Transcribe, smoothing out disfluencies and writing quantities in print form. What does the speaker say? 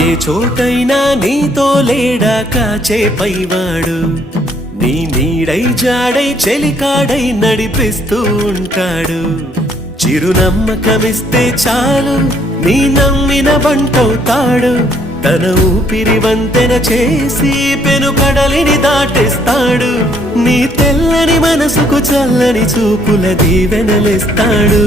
ఏ చోటైనా నీతో లేడా కాచే పైవాడు, నీ నీడై జాడై చెలికాడై నడిపిస్తూ ఉంటాడు. చిరునమ్మకమిస్తే చాలు నీ నమ్మిన బంటవుతాడు. తన ఊపిరి వంతెన చేసి పెను కడలిని దాటిస్తాడు. నీ తెల్లని మనసుకు చల్లని చూపుల దీవెనలిస్తాడు.